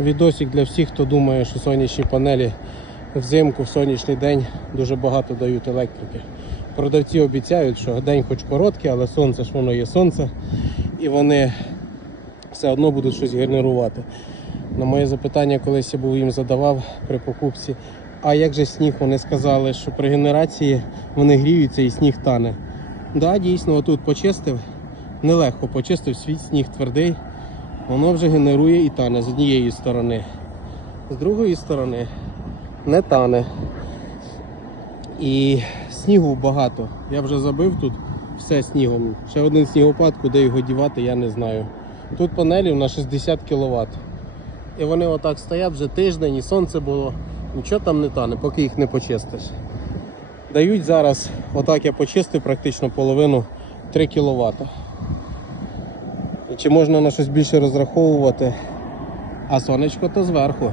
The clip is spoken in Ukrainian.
Відосик для всіх, хто думає, що сонячні панелі взимку в сонячний день дуже багато дають електрики. Продавці обіцяють, що день хоч короткий, але сонце ж воно є сонце, і вони все одно будуть щось генерувати. На моє запитання, колись я був їм задавав при покупці, а як же сніг? Вони сказали, що при генерації вони гріються і сніг тане. Да, дійсно, отут почистив, нелегко почистив, свій сніг твердий, воно вже генерує і тане з однієї сторони. З другої сторони не тане. І снігу багато. Я вже забив тут все снігом. Ще один снігопад, куди його дівати, я не знаю. Тут панелів на 60 кВт. І вони отак стоять вже тиждень, і сонце було. Нічого там не тане, поки їх не почистиш. Дають зараз, отак я почистив практично половину, 3 кВт. Чи можна на щось більше розраховувати? А сонечко то зверху.